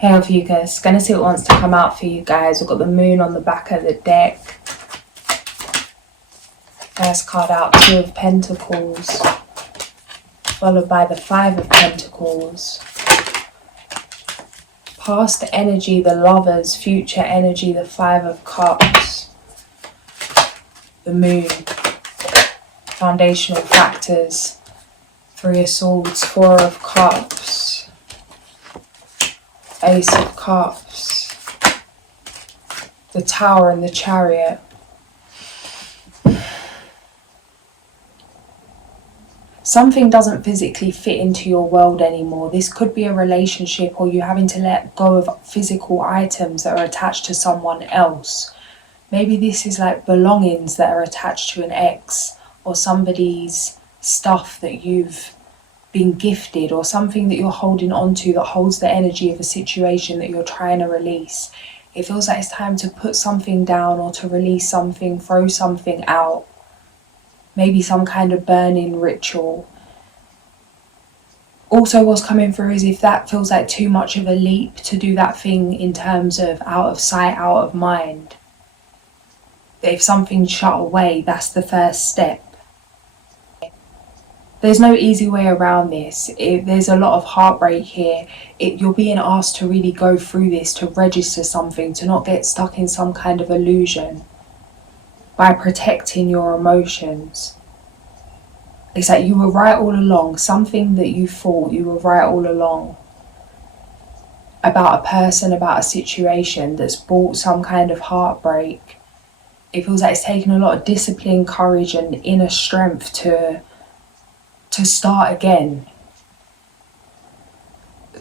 Hey Ophiuchus, gonna see what wants to come out for you guys. We've got the moon on the back of the deck. First card out, 2 of Pentacles, followed by the 5 of Pentacles. Past energy, the Lovers. Future energy, the 5 of Cups. The moon. Foundational factors, 3 of Swords, 4 of Cups. Ace of Cups, the Tower and the Chariot. Something doesn't physically fit into your world anymore. This could be a relationship, or you having to let go of physical items that are attached to someone else. Maybe this is like belongings that are attached to an ex, or somebody's stuff that you've been gifted, or something that you're holding on to that holds the energy of a situation that you're trying to release. It feels like it's time to put something down, or to release something, throw something out. Maybe some kind of burning ritual. Also, what's coming through is if that feels like too much of a leap to do that thing in terms of out of sight, out of mind. If something's shut away, that's the first step. There's no easy way around this. There's a lot of heartbreak here. You're being asked to really go through this, to register something, to not get stuck in some kind of illusion by protecting your emotions. It's like you were right all along. Something that you thought you were right all along about a person, about a situation that's brought some kind of heartbreak. It feels like it's taken a lot of discipline, courage and inner strength to start again.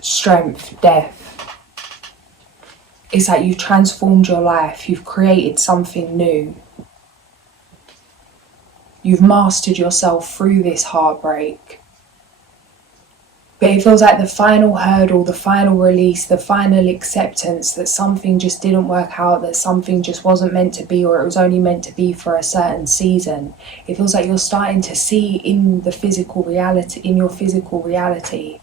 Strength, death. It's like you've transformed your life. You've created something new. You've mastered yourself through this heartbreak. But it feels like the final hurdle, the final release, the final acceptance that something just didn't work out, that something just wasn't meant to be, or it was only meant to be for a certain season. It feels like you're starting to see in the physical reality, in your physical reality,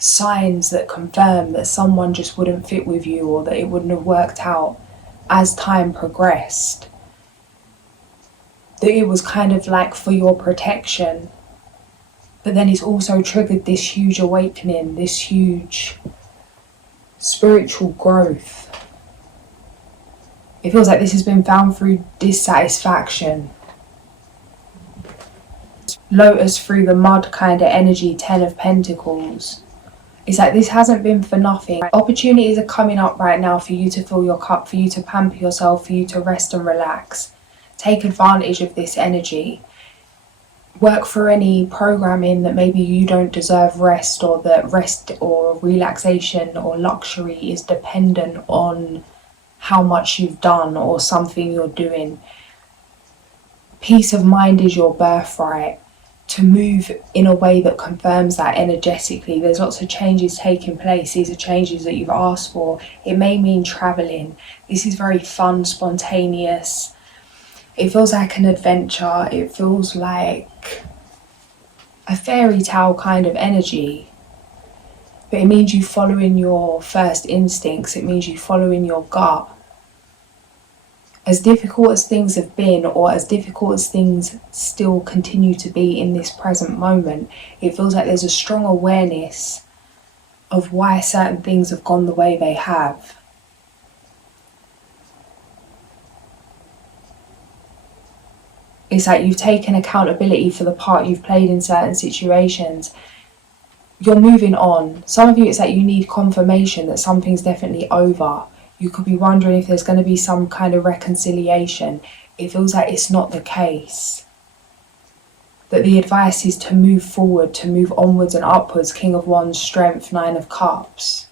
signs that confirm that someone just wouldn't fit with you, or that it wouldn't have worked out as time progressed. That it was kind of like for your protection. But then it's also triggered this huge awakening, this huge spiritual growth. It feels like this has been found through dissatisfaction. Lotus through the mud kind of energy, 10 of Pentacles. It's like this hasn't been for nothing. Opportunities are coming up right now for you to fill your cup, for you to pamper yourself, for you to rest and relax. Take advantage of this energy. Work for any programming that maybe you don't deserve rest, or that rest or relaxation or luxury is dependent on how much you've done or something you're doing. Peace of mind is your birthright. To move in a way that confirms that energetically. There's lots of changes taking place. These are changes that you've asked for. It may mean traveling. This is very fun, spontaneous. It feels like an adventure. It feels like a fairy tale kind of energy. But it means you following your first instincts. It means you following your gut. As difficult as things have been, or as difficult as things still continue to be in this present moment, it feels like there's a strong awareness of why certain things have gone the way they have. It's like you've taken accountability for the part you've played in certain situations. You're moving on. Some of you, it's like you need confirmation that something's definitely over. You could be wondering if there's going to be some kind of reconciliation. It feels like it's not the case. That the advice is to move forward, to move onwards and upwards. King of Wands, Strength, 9 of Cups.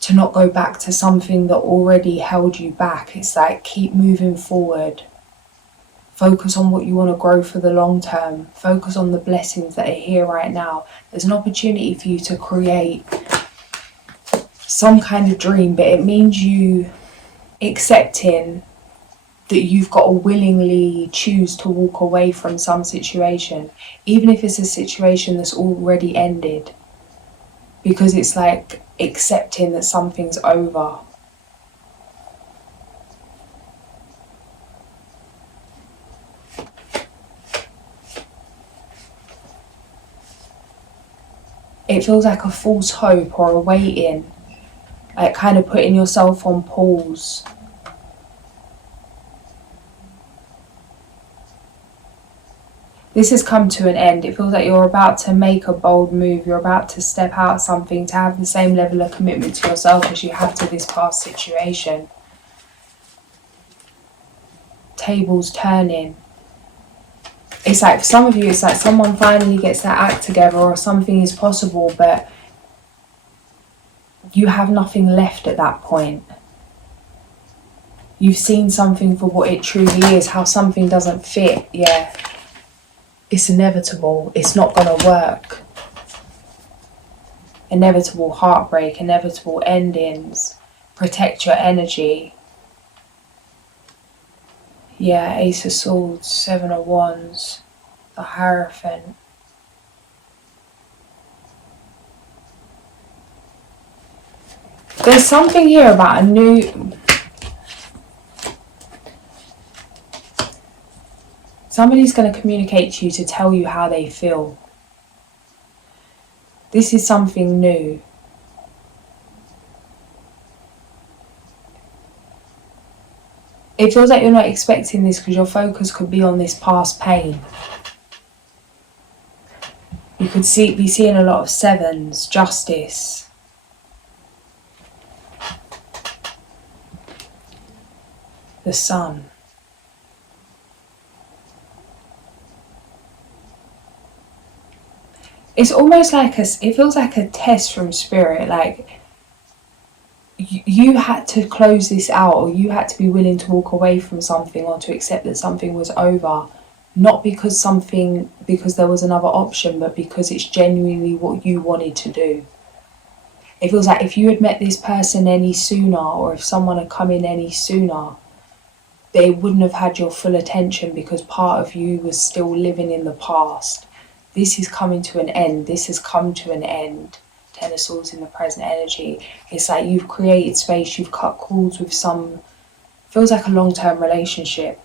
To not go back to something that already held you back. It's like keep moving forward. Focus on what you want to grow for the long term. Focus on the blessings that are here right now. There's an opportunity for you to create some kind of dream, but it means you accepting that you've got to willingly choose to walk away from some situation, even if it's a situation that's already ended. because it's like accepting that something's over. It feels like a false hope or a waiting, like kind of putting yourself on pause. This has come to an end. It feels like you're about to make a bold move. You're about to step out of something, to have the same level of commitment to yourself as you have to this past situation. Tables turning. It's like, for some of you, it's like someone finally gets their act together or something is possible, but you have nothing left at that point. You've seen something for what it truly is, how something doesn't fit. Yeah. It's inevitable. It's not going to work. Inevitable heartbreak, inevitable endings. Protect your energy. Yeah, Ace of Swords, Seven of Wands, the Hierophant. There's something here about a new... Somebody's going to communicate to you to tell you how they feel. This is something new. It feels like you're not expecting this because your focus could be on this past pain. You could be seeing a lot of sevens, justice. The Sun. It's almost like it feels like a test from spirit, like you had to close this out, or you had to be willing to walk away from something or to accept that something was over, not because there was another option, but because it's genuinely what you wanted to do. It feels like if you had met this person any sooner, or if someone had come in any sooner, they wouldn't have had your full attention because part of you was still living in the past. This is coming to an end. This has come to an end. Ten of Swords in the present energy. It's like you've created space. You've cut cords with feels like a long-term relationship.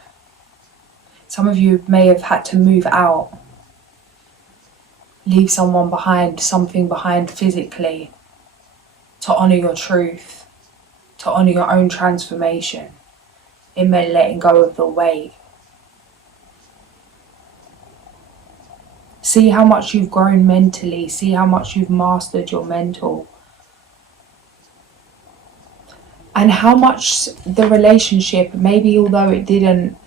Some of you may have had to move out. Leave someone behind, something behind physically, to honour your truth, to honour your own transformation. It meant letting go of the weight. See how much you've grown mentally. See how much you've mastered your mental. And how much the relationship, maybe although it didn't,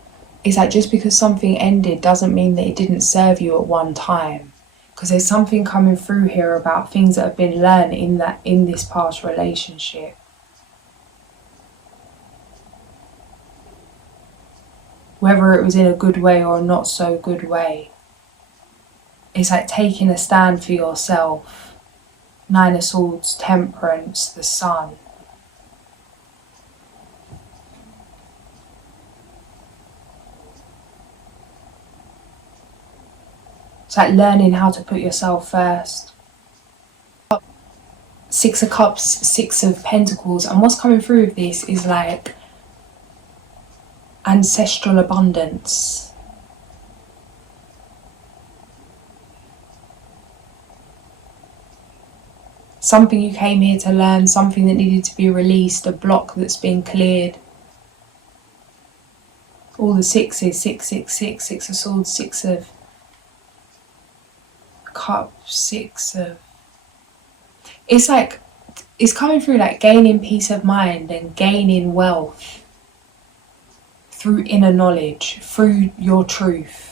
it's like just because something ended doesn't mean that it didn't serve you at one time. Because there's something coming through here about things that have been learned in this past relationship. Whether it was in a good way or a not so good way. It's like taking a stand for yourself. Nine of Swords, Temperance, the Sun. It's like learning how to put yourself first. Six of Cups, Six of Pentacles. And what's coming through with this is like ancestral abundance. Something you came here to learn, something that needed to be released, a block that's been cleared. All the sixes, 666, Six of Swords, Six of Cups, Six of... It's like, it's coming through like gaining peace of mind and gaining wealth through inner knowledge, through your truth.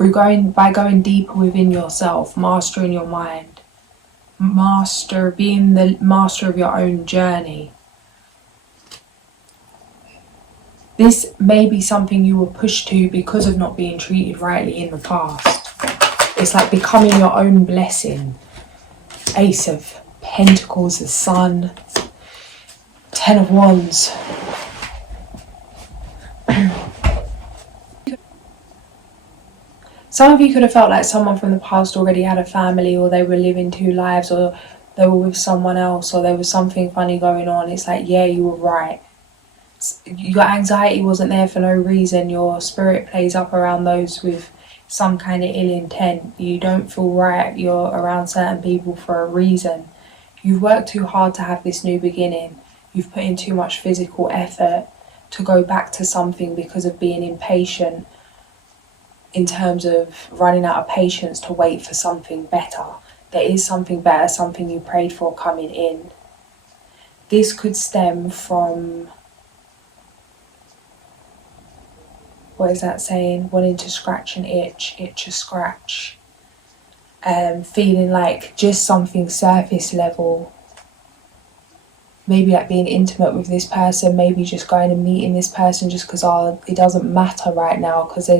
By going deeper within yourself, mastering your mind, being the master of your own journey. This may be something you were pushed to because of not being treated rightly in the past. It's like becoming your own blessing. Ace of Pentacles, the Sun, Ten of Wands. Some of you could have felt like someone from the past already had a family, or they were living two lives, or they were with someone else, or there was something funny going on. It's like, yeah, you were right. Your anxiety wasn't there for no reason. Your spirit plays up around those with some kind of ill intent. You don't feel right. You're around certain people for a reason. You've worked too hard to have this new beginning. You've put in too much physical effort to go back to something because of being impatient, in terms of running out of patience to wait for something better. There is something better, something you prayed for coming in. This could stem from, what is that saying? Wanting to scratch an itch a scratch. Feeling like just something surface level. Maybe like being intimate with this person, maybe just going and meeting this person just because it doesn't matter right now, because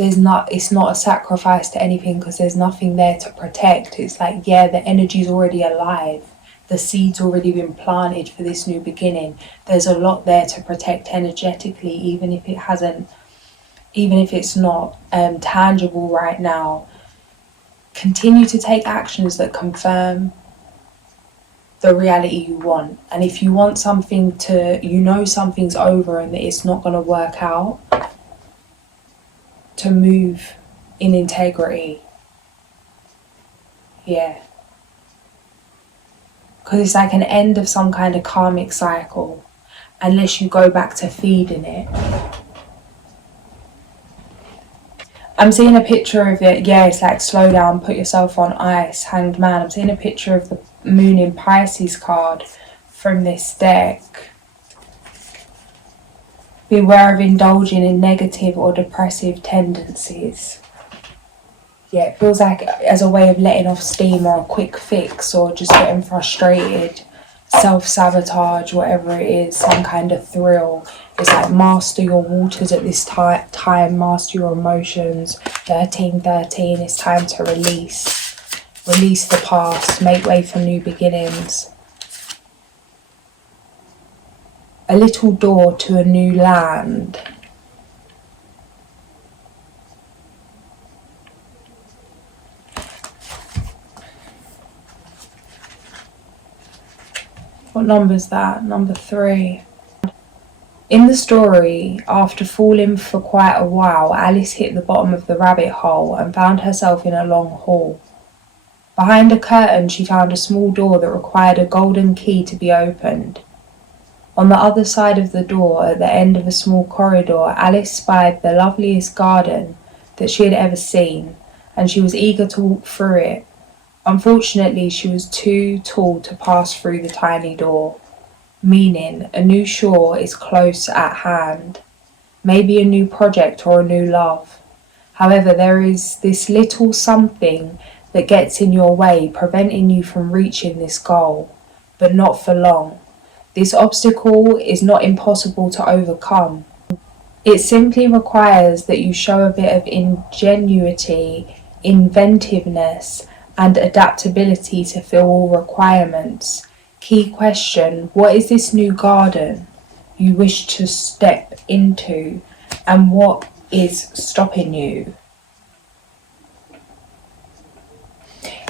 it's not a sacrifice to anything, because there's nothing there to protect. It's like, yeah, the energy's already alive. The seed's already been planted for this new beginning. There's a lot there to protect energetically, even if it's not tangible right now. Continue to take actions that confirm the reality you want. And if you want something something's over and that it's not going to work out, to move in integrity. Yeah. Because it's like an end of some kind of karmic cycle, unless you go back to feeding it. I'm seeing a picture of it. Yeah, it's like slow down, put yourself on ice, Hanged Man. I'm seeing a picture of the Moon in Pisces card from this deck. Beware of indulging in negative or depressive tendencies. Yeah, it feels like as a way of letting off steam, or a quick fix, or just getting frustrated, self-sabotage, whatever it is, some kind of thrill. It's like master your waters at this time, master your emotions. 1313, it's time to release the past, make way for new beginnings. A little door to a new land. What number is that? Number 3. In the story, after falling for quite a while, Alice hit the bottom of the rabbit hole and found herself in a long hall. Behind a curtain, she found a small door that required a golden key to be opened. On the other side of the door, at the end of a small corridor, Alice spied the loveliest garden that she had ever seen, and she was eager to walk through it. Unfortunately, she was too tall to pass through the tiny door, meaning a new shore is close at hand, maybe a new project or a new love. However, there is this little something that gets in your way, preventing you from reaching this goal, but not for long. This obstacle is not impossible to overcome. It simply requires that you show a bit of ingenuity, inventiveness, and adaptability to fill all requirements. Key question: what is this new garden you wish to step into, and what is stopping you?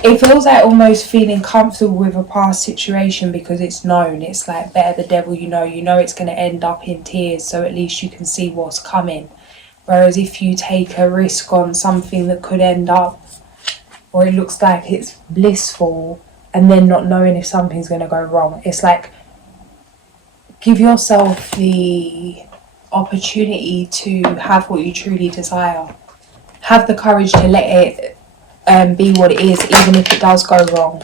It feels like almost feeling comfortable with a past situation because it's known. It's like better the devil you know it's going to end up in tears, so at least you can see what's coming. Whereas if you take a risk on something that could end up, or it looks like it's blissful, and then not knowing if something's going to go wrong, it's like, give yourself the opportunity to have what you truly desire. Have the courage to let it be what it is, even if it does go wrong.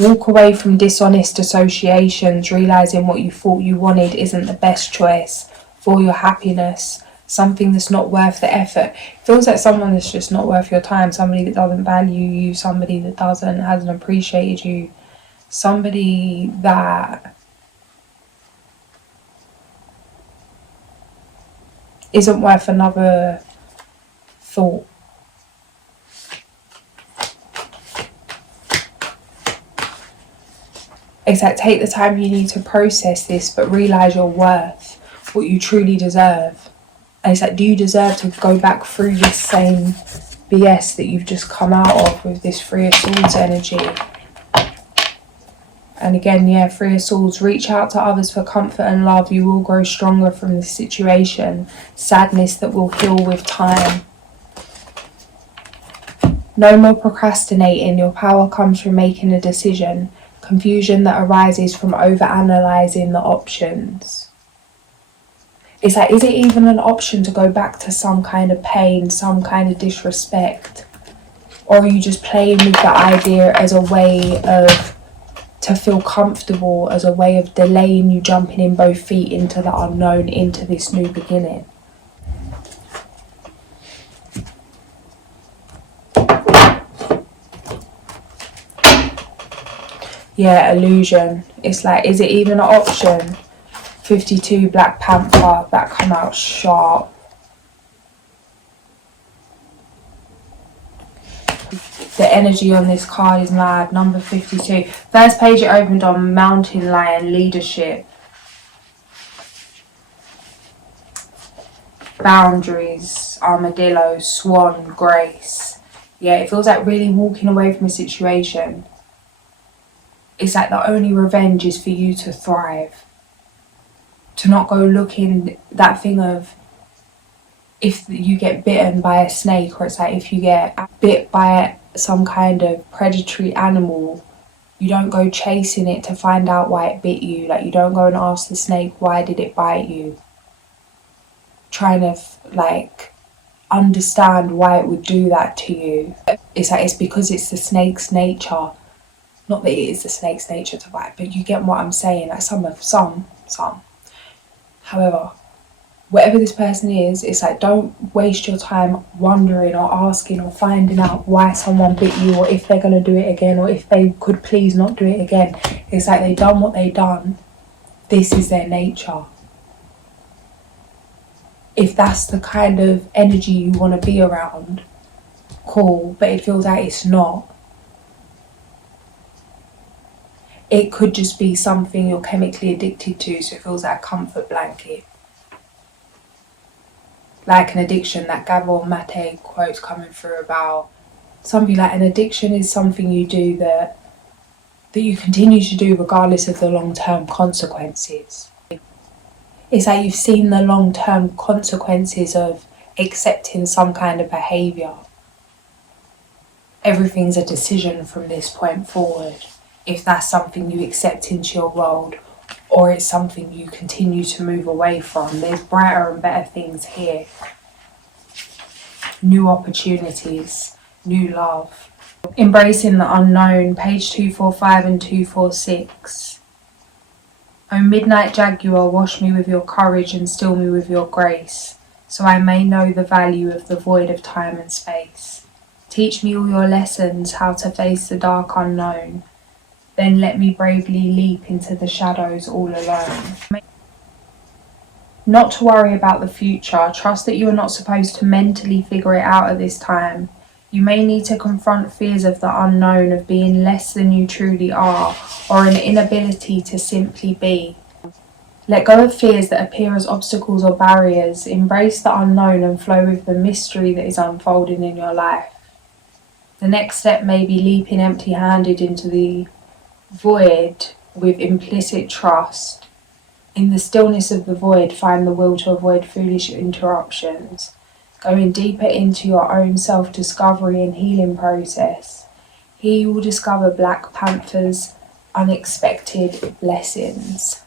Walk away from dishonest associations, realizing what you thought you wanted isn't the best choice for your happiness. Something that's not worth the effort. It feels like someone that's just not worth your time, somebody that doesn't value you, somebody that hasn't appreciated you, somebody that isn't worth another thought. It's like, take the time you need to process this, but realise your worth, what you truly deserve. And it's like, do you deserve to go back through this same BS that you've just come out of with this Three of Swords energy? And again, yeah, Three of Swords, reach out to others for comfort and love. You will grow stronger from this situation. Sadness that will heal with time. No more procrastinating. Your power comes from making a decision. Confusion that arises from over-analysing the options. It's like, is it even an option to go back to some kind of pain, some kind of disrespect? Or are you just playing with the idea as a way of to feel comfortable, as a way of delaying you jumping in both feet into the unknown, into this new beginning? Yeah, illusion. It's like, is it even an option? 52 Black Panther, that come out sharp. The energy on this card is mad. Number 52. First page it opened on Mountain Lion, leadership. Boundaries, armadillo, swan, grace. Yeah, it feels like really walking away from a situation. It's like the only revenge is for you to thrive. To not go looking, that thing of if you get bitten by a snake, or it's like if you get bit by some kind of predatory animal, you don't go chasing it to find out why it bit you. Like, you don't go and ask the snake, why did it bite you? Trying to like understand why it would do that to you. It's like, it's because it's the snake's nature. Not that it is the snake's nature to bite, but you get what I'm saying. Like some. However, whatever this person is, it's like, don't waste your time wondering or asking or finding out why someone bit you, or if they're going to do it again, or if they could please not do it again. It's like, they done what they done. This is their nature. If that's the kind of energy you want to be around, cool, but it feels like it's not. It could just be something you're chemically addicted to, so it feels like a comfort blanket. Like an addiction, that Gabor Mate quote's coming through about something like, an addiction is something you do that you continue to do regardless of the long-term consequences. It's like you've seen the long-term consequences of accepting some kind of behaviour. Everything's a decision from this point forward. If that's something you accept into your world, or it's something you continue to move away from. There's brighter and better things here. New opportunities, new love. Embracing the unknown, page 245 and 246. O midnight jaguar, wash me with your courage and still me with your grace, so I may know the value of the void of time and space. Teach me all your lessons, how to face the dark unknown. Then let me bravely leap into the shadows all alone. Not to worry about the future. Trust that you are not supposed to mentally figure it out at this time. You may need to confront fears of the unknown, of being less than you truly are, or an inability to simply be. Let go of fears that appear as obstacles or barriers. Embrace the unknown and flow with the mystery that is unfolding in your life. The next step may be leaping empty-handed into the void with implicit trust. In the stillness of the void, find the will to avoid foolish interruptions. Going deeper into your own self-discovery and healing process. Here you will discover Black Panther's unexpected blessings.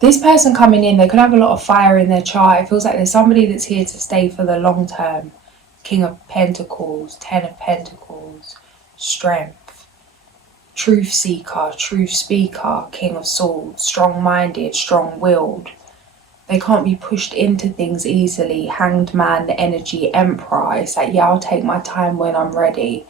This person coming in, they could have a lot of fire in their chart. It feels like there's somebody that's here to stay for the long term. King of Pentacles, Ten of Pentacles, strength, truth seeker, truth speaker, King of Swords, strong-minded, strong-willed. They can't be pushed into things easily. Hanged Man, the energy, Emperor. It's like, yeah, I'll take my time when I'm ready.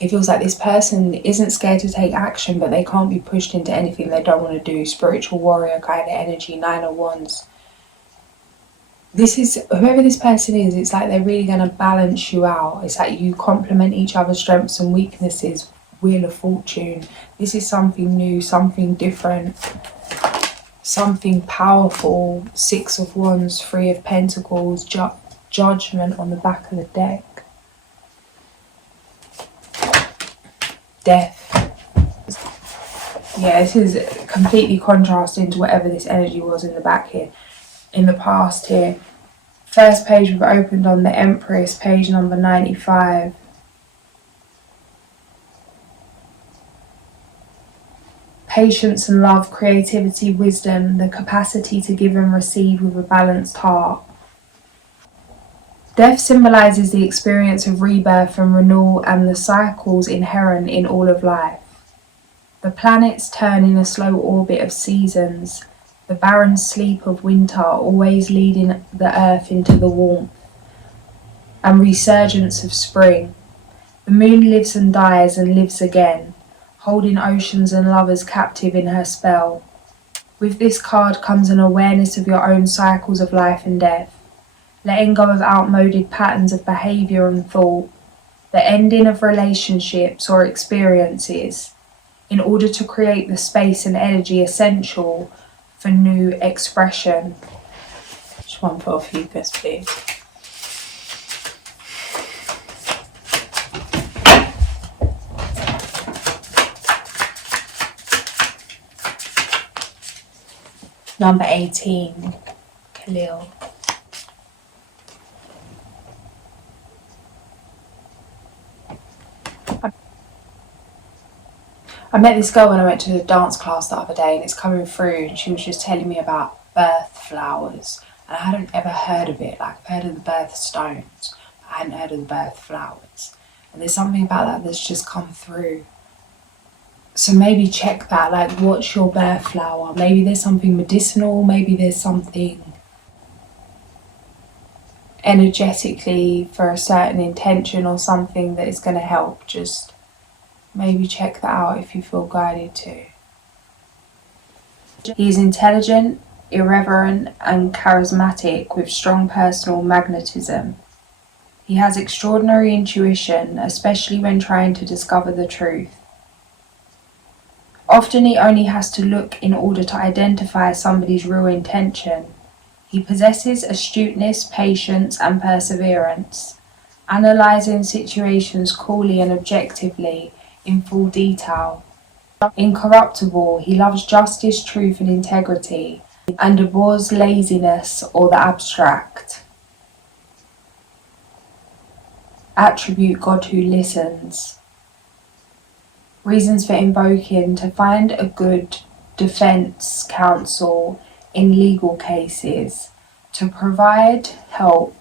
It feels like this person isn't scared to take action, but they can't be pushed into anything they don't want to do. Spiritual warrior kind of energy, Nine of Wands. This is, whoever this person is, it's like they're really going to balance you out. It's like you complement each other's strengths and weaknesses Wheel of Fortune. This is something new, something different, something powerful. Six of Wands, Three of Pentacles, Judgment on the back of the deck. Death. Yeah, this is completely contrasting to whatever this energy was in the back here, in the past here. First page we've opened on the Empress, page number 95. Patience and love, creativity, wisdom, the capacity to give and receive with a balanced heart. Death symbolises the experience of rebirth and renewal and the cycles inherent in all of life. The planets turn in a slow orbit of seasons, the barren sleep of winter always leading the earth into the warmth and resurgence of spring. The moon lives and dies and lives again, holding oceans and lovers captive in her spell. With this card comes an awareness of your own cycles of life and death, letting go of outmoded patterns of behaviour and thought, the ending of relationships or experiences, in order to create the space and energy essential for new expression. Just one for Ophiuchus, please. Number 18, Khalil. I met this girl when I went to the dance class the other day, and it's coming through, and she was just telling me about birth flowers, and I hadn't ever heard of it. Like, I've heard of the birth stones, but I hadn't heard of the birth flowers, and there's something about that that's just come through. So maybe check that, like, what's your birth flower? Maybe there's something medicinal, maybe there's something energetically for a certain intention or something that is going to help. Just maybe check that out if you feel guided to. He is intelligent, irreverent and charismatic with strong personal magnetism. He has extraordinary intuition, especially when trying to discover the truth. Often he only has to look in order to identify somebody's real intention. He possesses astuteness, patience and perseverance, analysing situations coolly and objectively in full detail. Incorruptible, he loves justice, truth and integrity, and abhors laziness or the abstract. Attribute, God who listens. Reasons for invoking: to find a good defence counsel in legal cases, to provide help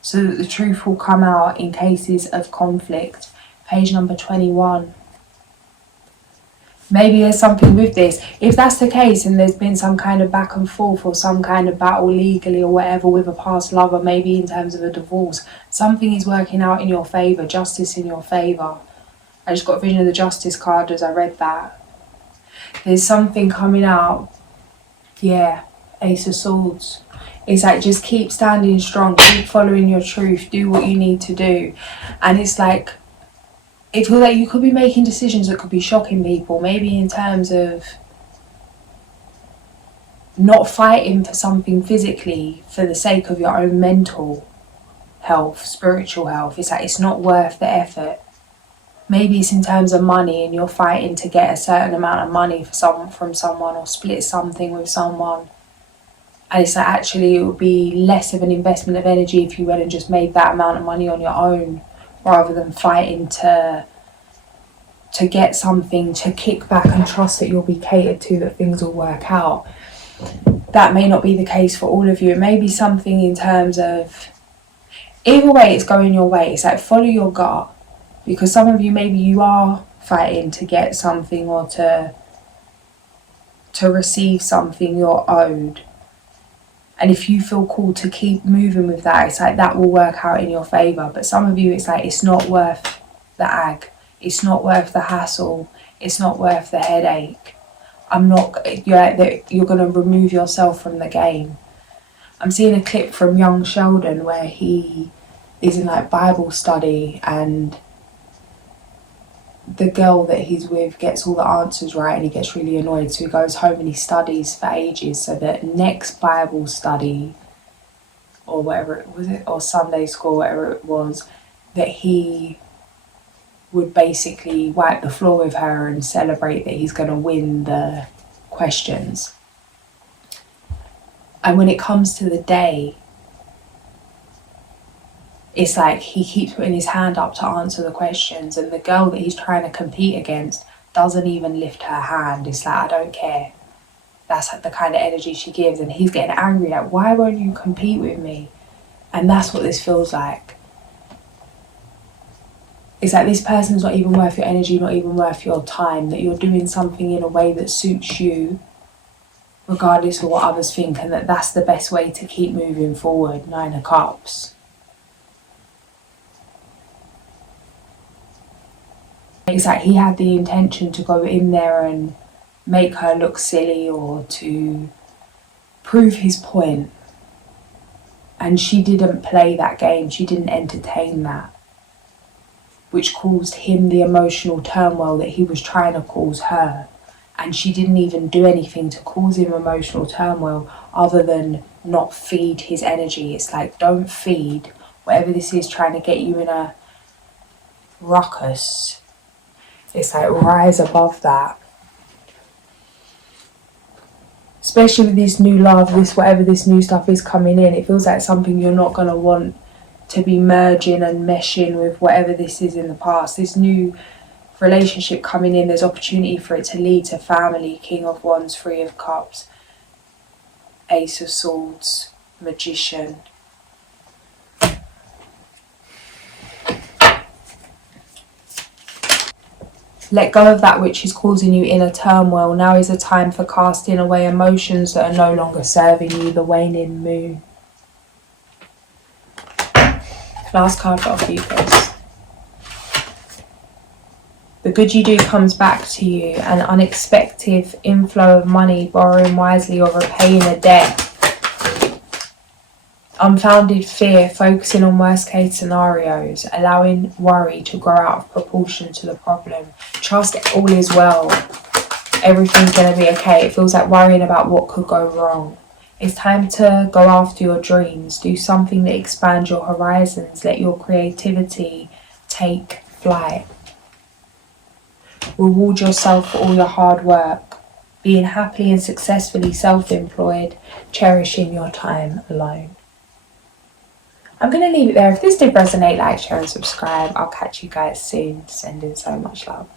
so that the truth will come out in cases of conflict. Page number 21. Maybe there's something with this. If that's the case and there's been some kind of back and forth or some kind of battle legally or whatever with a past lover, maybe in terms of a divorce, something is working out in your favour, justice in your favour. I just got a vision of the Justice card as I read that. There's something coming out. Yeah, Ace of Swords. It's like, just keep standing strong, keep following your truth, do what you need to do. And it's like, it feels like you could be making decisions that could be shocking people, maybe in terms of not fighting for something physically for the sake of your own mental health, spiritual health. It's like, it's not worth the effort. Maybe it's in terms of money and you're fighting to get a certain amount of money from someone or split something with someone. And it's like, actually it would be less of an investment of energy if you went and just made that amount of money on your own, rather than fighting to get something, to kick back and trust that you'll be catered to, that things will work out. That may not be the case for all of you. It may be something in terms of, either way it's going your way. It's like, follow your gut. Because some of you, maybe you are fighting to get something or to receive something you're owed. And if you feel called to keep moving with that, it's like that will work out in your favour. But some of you, it's like, it's not worth the ag. It's not worth the hassle. It's not worth the headache. You're going to remove yourself from the game. I'm seeing a clip from young Sheldon where he is in like Bible study, and the girl that he's with gets all the answers right and he gets really annoyed, so he goes home and he studies for ages, so that next Bible study or whatever it was, or Sunday school, whatever it was, that he would basically wipe the floor with her and celebrate that he's going to win the questions. And when it comes to the day, it's like he keeps putting his hand up to answer the questions, and the girl that he's trying to compete against doesn't even lift her hand. It's like, I don't care. That's the kind of energy she gives, and he's getting angry, like, why won't you compete with me? And that's what this feels like. It's like this person's not even worth your energy, not even worth your time, that you're doing something in a way that suits you, regardless of what others think, and that's the best way to keep moving forward. 9 of Cups. It's like he had the intention to go in there and make her look silly or to prove his point. And she didn't play that game, she didn't entertain that, which caused him the emotional turmoil that he was trying to cause her. And she didn't even do anything to cause him emotional turmoil other than not feed his energy. It's like, don't feed whatever this is trying to get you in a ruckus. It's like, rise above that. Especially with this new love, this whatever this new stuff is coming in, it feels like something you're not going to want to be merging and meshing with whatever this is in the past. This new relationship coming in, there's opportunity for it to lead to family. King of Wands, 3 of Cups, Ace of Swords, Magician. Let go of that which is causing you inner turmoil. Now is a time for casting away emotions that are no longer serving you. The waning moon. Last card for Ophiuchus. The good you do comes back to you. An unexpected inflow of money, borrowing wisely or repaying a debt. Unfounded fear, focusing on worst case scenarios, allowing worry to grow out of proportion to the problem. Trust all is well. Everything's going to be okay. It feels like worrying about what could go wrong. It's time to go after your dreams. Do something that expands your horizons. Let your creativity take flight. Reward yourself for all your hard work. Being happily and successfully self-employed. Cherishing your time alone. I'm going to leave it there. If this did resonate, like, share and subscribe. I'll catch you guys soon. Sending so much love.